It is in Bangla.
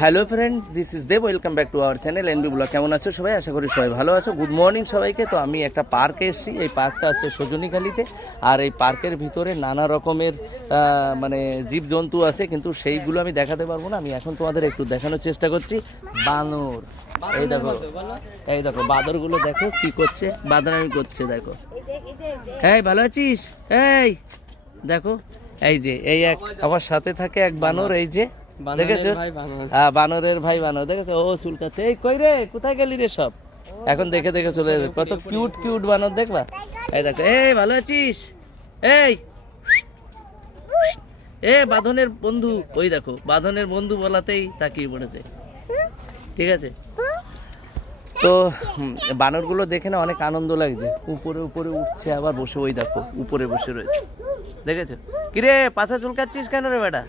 Hello friend, this is Dev. Welcome back to our channel NB blog. কেমন আছো সবাই? আশা করি সবাই ভালো আছো। গুড মর্নিং সবাইকে। তো আমি একটা পার্কে এসেছি। এই পার্কটা আছে সজনীখালিতে। আর এই পার্কের ভিতরে নানা রকমের মানে জীবজন্তু আছে, কিন্তু সেইগুলো আমি দেখাতে পারবো না। আমি এখন তোমাদের একটু দেখানোর চেষ্টা করছি। বানর, এই দেখো বাদরগুলো দেখো কি করছে, বাদামি করছে দেখো। এই ভালো আছিস? এই দেখো, এই যে এই এক আমার সাথে থাকে এক বানর, এই যে দেখেছো? হ্যাঁ, বানরের ভাই বানর, দেখেছো? ও চুলকাচ্ছে। এই কই রে, কোথায় গেলি রে সব? এখন দেখে দেখে চলে যাবে। কত কিউট কিউট বানর দেখবা। এই দেখো, এই ভালো আছিস? এই বাঁধনের বন্ধু, ওই দেখো বাঁধনের বন্ধু বলাতেই তাকিয়ে পড়েছে। ঠিক আছে, তো বানরগুলো দেখে না অনেক আনন্দ লাগছে। উপরে উপরে উঠছে, আবার বসে, ওই দেখো উপরে বসে রয়েছে, দেখেছো? কিরে পাছা চুলকাচ্ছিস কেন রে বেটা?